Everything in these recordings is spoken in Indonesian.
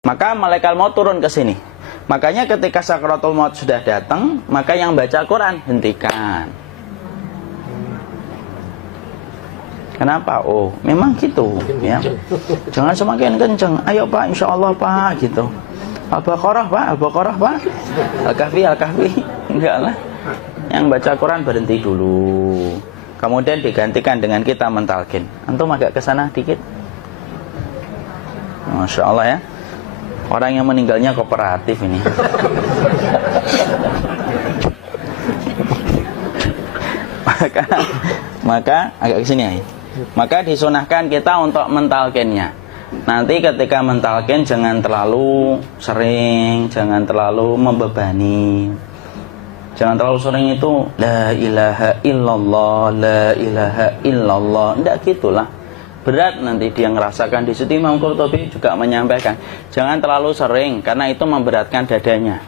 Maka malaikat maut turun ke sini. Makanya ketika sakaratul maut sudah datang, maka yang baca Quran hentikan. Kenapa? Oh, memang gitu ya. Jangan semakin kenceng. Ayo Pak, insya Allah Pak, gitu. Al-Baqarah Pak, Al-Baqarah Pak. Al-Kahfi, Al-Kahfi. Enggak lah. Yang baca Quran berhenti dulu. Kemudian digantikan dengan kita mentalkin. Antum agak ke sana dikit. Masya Allah ya. Orang yang meninggalnya kooperatif ini. maka agak ke sini ya. Maka disunahkan kita untuk mentalkinnya. Nanti ketika mentalkin jangan terlalu sering, jangan terlalu membebani. Jangan terlalu sering itu la ilaha illallah, la ilaha illallah. Tidak gitulah. Berat nanti dia ngerasakan. Di situ Imam Qurtubi juga menyampaikan, jangan terlalu sering karena itu memberatkan dadanya.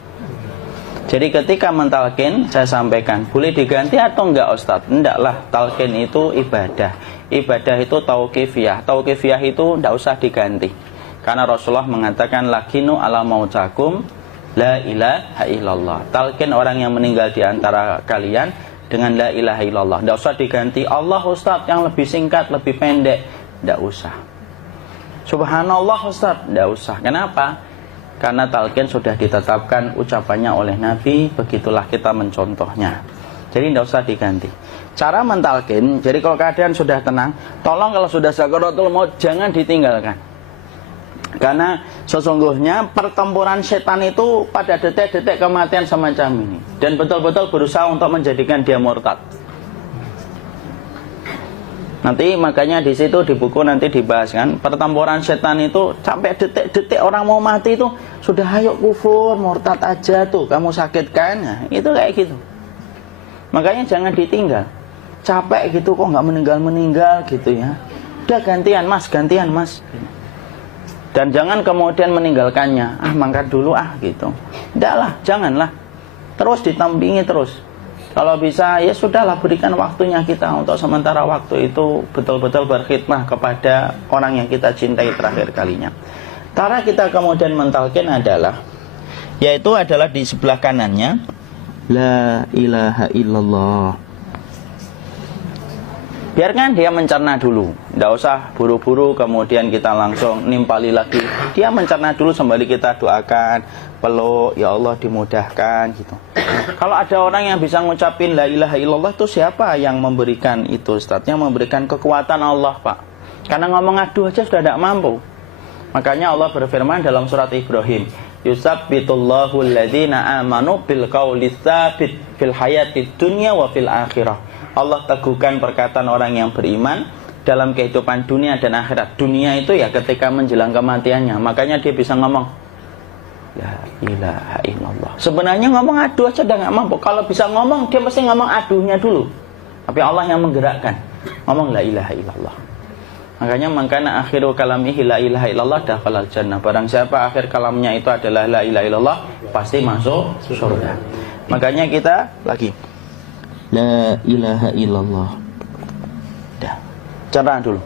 Jadi ketika mentalkin, saya sampaikan, boleh diganti atau enggak Ustadz? Enggak lah, talkin itu ibadah. Ibadah itu tauqifiyah. Tauqifiyah itu enggak usah diganti. Karena Rasulullah mengatakan, lakinu ala mautakum la ilaha illallah. Talkin orang yang meninggal di antara kalian dengan la ilaha illallah. Enggak usah diganti Allah Ustadz yang lebih singkat, lebih pendek. Enggak usah. Subhanallah Ustadz, enggak usah. Kenapa? Karena talqin sudah ditetapkan ucapannya oleh Nabi, begitulah kita mencontohnya. Jadi tidak usah diganti. Cara mentalqin, jadi kalau keadaan sudah tenang, tolong kalau sudah sakaratul maut jangan ditinggalkan. Karena sesungguhnya pertempuran setan itu pada detik-detik kematian semacam ini. Dan betul-betul berusaha untuk menjadikan dia murtad. Nanti makanya di situ di buku nanti dibahas kan, pertempuran setan itu sampai detik-detik orang mau mati itu sudah ayo kufur, murtad aja tuh, kamu sakit kan? Nah, itu kayak gitu. Makanya jangan ditinggal. Capek gitu kok nggak meninggal gitu ya. Udah gantian mas. Dan jangan kemudian meninggalkannya. Mangkat dulu gitu. Enggak lah, janganlah. Terus ditampingi terus. Kalau bisa ya sudahlah, berikan waktunya kita untuk sementara waktu itu betul-betul berkhidmah kepada orang yang kita cintai terakhir kalinya. Cara kita kemudian mentalkin adalah, yaitu adalah di sebelah kanannya la ilaha illallah. Biarkan dia mencerna dulu, tidak usah buru-buru kemudian kita langsung nimpali lagi. Dia mencerna dulu sembari kita doakan, peluk, ya Allah dimudahkan gitu. Kalau ada orang yang bisa ngucapin la ilaha illallah itu siapa yang memberikan itu Ustaz? Yang memberikan kekuatan Allah Pak. Karena ngomong aduh aja sudah tidak mampu. Makanya Allah berfirman dalam surat Ibrahim, yusabbitullahu alladhina amanu bil qawli tsabit fil hayatid dunya wa fil akhirah. Allah teguhkan perkataan orang yang beriman dalam kehidupan dunia dan akhirat. Dunia itu ya ketika menjelang kematiannya. Makanya dia bisa ngomong la ilaha illallah. Sebenarnya ngomong aduh aja udah gak mampu. Kalau bisa ngomong, dia mesti ngomong aduhnya dulu. Tapi Allah yang menggerakkan. Ngomong la ilaha illallah. Makanya mangkana akhiru kalamihi la ilaha illallah dakhalal jannah. Barang siapa akhir kalamnya itu adalah la ilaha illallah, pasti masuk surga. Makanya kita lagi la ilaha illallah. Dah. Cerah dulu.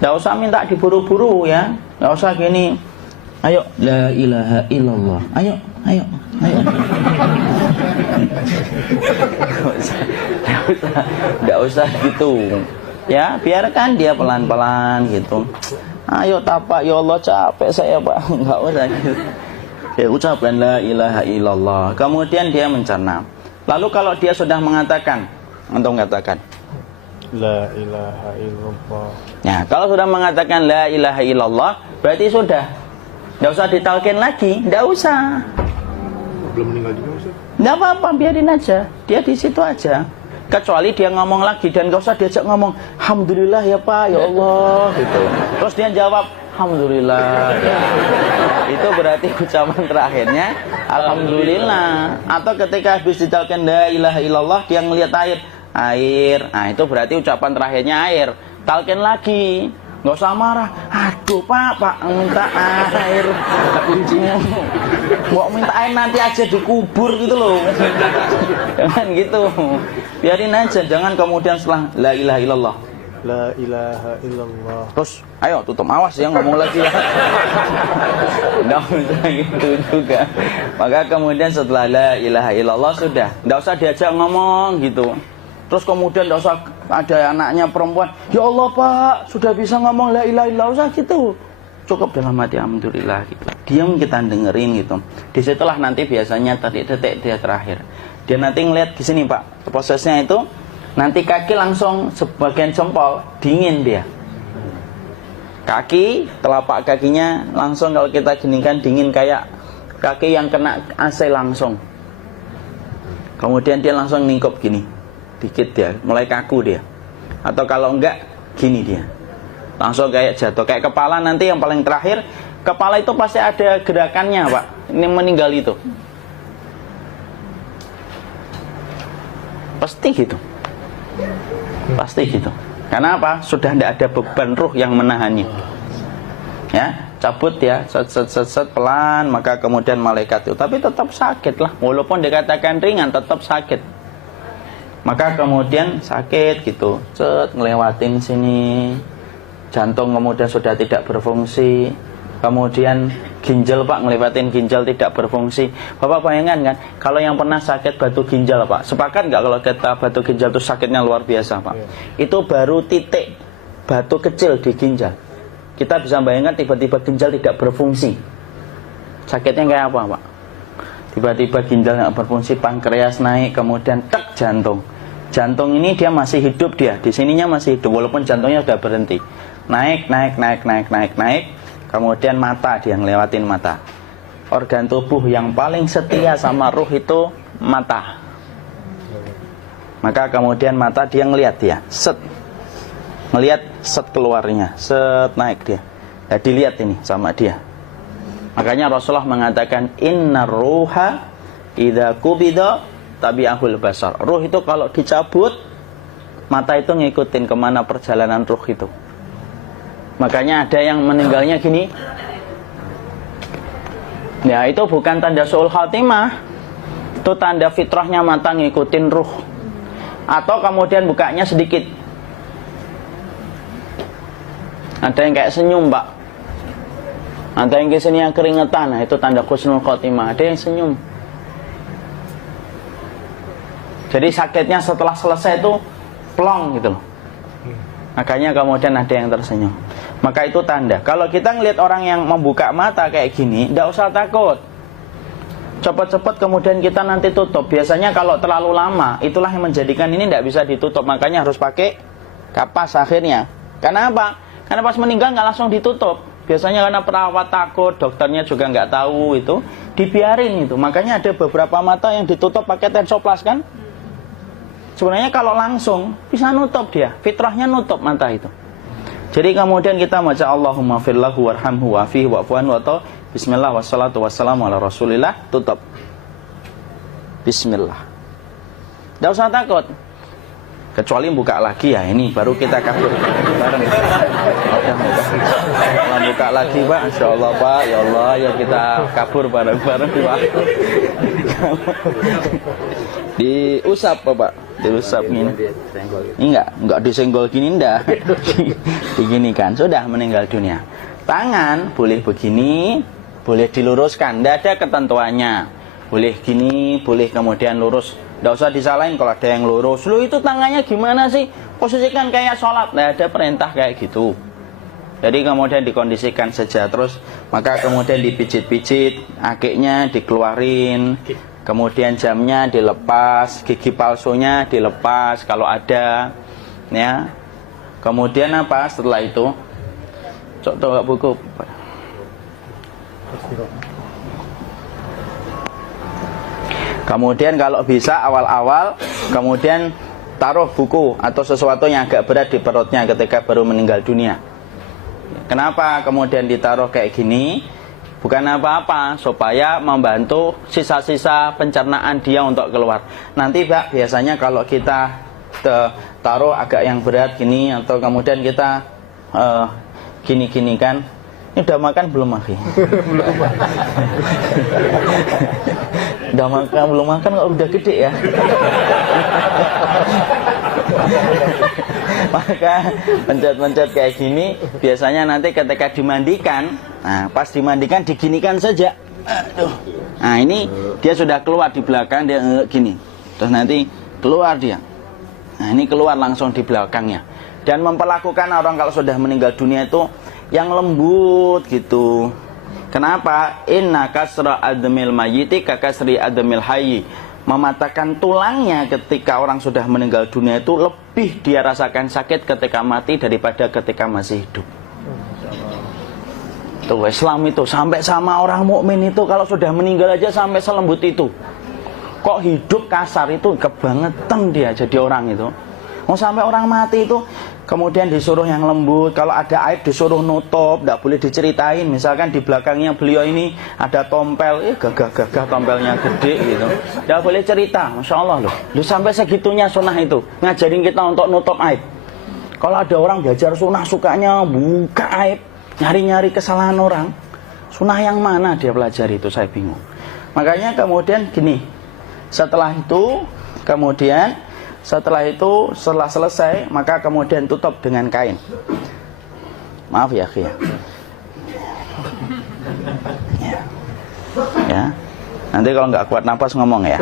Enggak usah minta diburu-buru ya. Enggak usah gini. Ayo la ilaha illallah. Ayo. Enggak usah gitu. Ya, biarkan dia pelan-pelan gitu. Ayo tapak, ya Allah capek saya Pak. Enggak usah gitu. Ya ucapkan la ilaha illallah. Kemudian dia mencerna. Lalu kalau dia sudah mengatakan, antum katakan la ilaha illallah. Ya, kalau sudah mengatakan la ilaha illallah, berarti sudah. Enggak usah ditalkin lagi, enggak usah. Belum meninggal juga Ustaz? Enggak apa-apa, biarin aja. Dia di situ aja. Kecuali dia ngomong lagi dan enggak usah diajak ngomong, alhamdulillah ya Pak, ya Allah gitu. Terus dia jawab, alhamdulillah. Ya. Itu berarti ucapan terakhirnya alhamdulillah. Atau ketika habis ditalkin la ilaha illallah, dia ngelihat air. Nah, itu berarti ucapan terakhirnya air. Talkin lagi. Nggak usah marah. Aduh Pak minta air. Kuncinya mau minta air nanti aja dikubur gitu loh. Jangan gitu. Biarin aja. Jangan kemudian setelah la ilaha illallah La ilaha illallah. Terus, ayo tutup, awas ya ngomong lagi ya. Nggak usah gitu juga. Maka kemudian setelah la ilaha illallah sudah, nggak usah diajak ngomong gitu. Terus kemudian nggak usah ada anaknya perempuan, ya Allah Pak, sudah bisa ngomong la ilaha illallah, usah gitu. Cukup dalam hati alhamdulillah gitu. Diam kita dengerin gitu. Disitulah nanti biasanya detik dia terakhir. Dia nanti ngeliat di sini Pak, prosesnya itu nanti kaki langsung sebagian jempol dingin dia. Kaki, telapak kakinya langsung kalau kita geningkan dingin kayak kaki yang kena AC langsung. Kemudian dia langsung ningkup gini, dikit dia, mulai kaku dia. Atau kalau enggak, gini dia. Langsung kayak jatuh, kayak kepala nanti yang paling terakhir, kepala itu pasti ada gerakannya Pak. Ini meninggal itu. Pasti gitu. Pasti gitu. Karena apa? Sudah tidak ada beban ruh yang menahannya. Ya, cabut ya, set pelan, maka kemudian malaikat itu. Tapi tetap sakit lah, walaupun dikatakan ringan, tetap sakit. Maka kemudian sakit gitu, ngelewatin sini, jantung kemudian sudah tidak berfungsi. Kemudian ginjal Pak, ngelewatin ginjal tidak berfungsi. Bapak bayangkan kan, kalau yang pernah sakit batu ginjal Pak, sepakat nggak kalau kita batu ginjal itu sakitnya luar biasa Pak? Itu baru titik batu kecil di ginjal. Kita bisa bayangkan tiba-tiba ginjal tidak berfungsi. Sakitnya kayak apa Pak? Tiba-tiba ginjal nggak berfungsi, pankreas naik, kemudian tek jantung. Jantung ini dia masih hidup dia, di sininya masih hidup walaupun jantungnya sudah berhenti. Naik. Kemudian mata, dia ngelewatin mata. Organ tubuh yang paling setia sama ruh itu mata. Maka kemudian mata dia ngelihat dia, ngelihat keluarnya, naik dia. Ya, dilihat ini sama dia. Makanya Rasulullah mengatakan innar ruha idza qubida tabi'ahul basar. Ruh itu kalau dicabut, mata itu ngikutin kemana perjalanan ruh itu. Makanya ada yang meninggalnya gini. Ya, itu bukan tanda su'ul khatimah. Itu tanda fitrahnya mata ngikutin ruh. Atau kemudian bukanya sedikit. Ada yang kayak senyum, Pak. Ada yang ke sini yang keringetan. Nah, itu tanda husnul khatimah. Ada yang senyum. Jadi sakitnya setelah selesai itu plong gitu loh. Makanya kemudian ada yang tersenyum. Maka itu tanda. Kalau kita ngelihat orang yang membuka mata kayak gini, tidak usah takut. Cepat-cepat kemudian kita nanti tutup. Biasanya kalau terlalu lama, itulah yang menjadikan ini tidak bisa ditutup. Makanya harus pakai kapas akhirnya. Karena apa? Karena pas meninggal nggak langsung ditutup. Biasanya karena perawat takut, dokternya juga nggak tahu itu, dibiarin itu. Makanya ada beberapa mata yang ditutup pakai tensoplas kan? Sebenarnya kalau langsung bisa nutup dia, fitrahnya nutup mata itu. Jadi kemudian kita baca Allahumma firlahu warhamhu wa'afihi wa'fu anhu atau bismillah wassalatu wassalamu ala rasulillah, tutup. Bismillah. Tidak usah takut. Kecuali buka lagi ya, ini baru kita kabur bareng. Kalau buka lagi Pak, insya Allah Pak, ya Allah, ya kita kabur bareng-bareng Pak. Diusap Pak, diusap gini. Ini enggak disenggol gini, enggak. Begini kan, sudah meninggal dunia. Tangan boleh begini, boleh diluruskan, enggak ada ketentuannya. Boleh gini, boleh kemudian lurus. Nggak usah disalahin kalau ada yang lurus. Lu itu tangannya gimana sih? Posisikan kayak sholat. Nggak ada perintah kayak gitu. Jadi kemudian dikondisikan saja. Terus maka kemudian dipijit-pijit, akiknya dikeluarin, kemudian jamnya dilepas, gigi palsunya dilepas kalau ada, ya. Kemudian apa setelah itu? Coba buku. Kemudian kalau bisa awal-awal kemudian taruh buku atau sesuatu yang agak berat di perutnya ketika baru meninggal dunia. Kenapa kemudian ditaruh kayak gini? Bukan apa-apa, supaya membantu sisa-sisa pencernaan dia untuk keluar. Nanti Pak, biasanya kalau kita taruh agak yang berat gini atau kemudian kita gini-gini kan, ini udah makan belum Maki? Udah makan belum makan kok udah gede ya? Maka pencet-pencet kayak gini biasanya nanti ketika dimandikan, nah pas dimandikan diginikan saja. Aduh. Nah ini dia sudah keluar di belakang, dia gini. Terus nanti keluar dia. Nah ini keluar langsung di belakangnya. Dan memperlakukan orang kalau sudah meninggal dunia itu yang lembut gitu. Kenapa? Inna kasra admil mayyiti kakasri admil hayyi. Mematahkan tulangnya ketika orang sudah meninggal dunia itu lebih dia rasakan sakit ketika mati daripada ketika masih hidup. Tuh Islam itu sampai sama orang mukmin itu kalau sudah meninggal aja sampai selembut itu. Kok hidup kasar itu kebangetan dia jadi orang itu. Mau sampai orang mati itu kemudian disuruh yang lembut. Kalau ada aib disuruh nutup, tidak boleh diceritain. Misalkan di belakangnya beliau ini ada tompel, gagah-gagah tompelnya gede gitu. Tidak boleh cerita, Masya Allah loh. Sampai segitunya sunnah itu ngajarin kita untuk nutup aib. Kalau ada orang belajar sunnah sukanya buka aib, nyari-nyari kesalahan orang, sunnah yang mana dia pelajari itu saya bingung. Makanya kemudian gini, setelah selesai maka kemudian tutup dengan kain. Maaf ya akhi ya. Nanti kalau nggak kuat napas ngomong ya.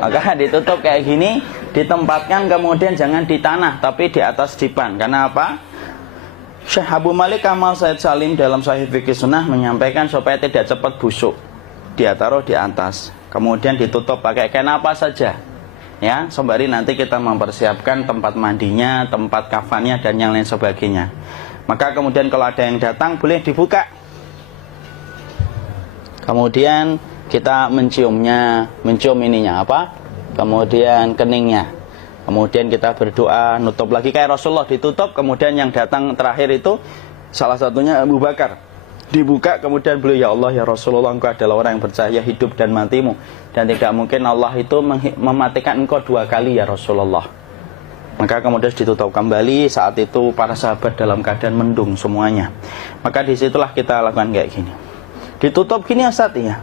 Maka ditutup kayak gini, ditempatkan kemudian jangan di tanah tapi di atas dipan. Karena apa? Syekh Abu Malik Kamal Said Salim dalam Sahih Fikih Sunnah menyampaikan supaya tidak cepat busuk. Dia taruh di atas. Kemudian ditutup pakai kain apa saja ya, sembari nanti kita mempersiapkan tempat mandinya, tempat kafannya dan yang lain sebagainya. Maka kemudian kalau ada yang datang boleh dibuka, kemudian kita mencium ininya apa, kemudian keningnya, kemudian kita berdoa, nutup lagi kayak Rasulullah ditutup. Kemudian yang datang terakhir itu salah satunya Abu Bakar, dibuka kemudian beliau, ya Allah ya Rasulullah, engkau adalah orang yang percaya hidup dan matimu, dan tidak mungkin Allah itu mematikan engkau 2 kali ya Rasulullah. Maka kemudian ditutup kembali. Saat itu para sahabat dalam keadaan mendung semuanya. Maka disitulah kita lakukan kayak gini, ditutup gini Ustaz ya.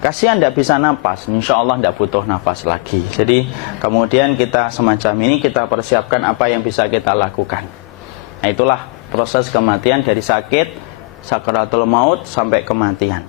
Kasihan tidak bisa nafas, insya Allah tidak butuh nafas lagi. Jadi kemudian kita semacam ini, kita persiapkan apa yang bisa kita lakukan. Nah itulah proses kematian dari sakit sakaratul maut sampai kematian.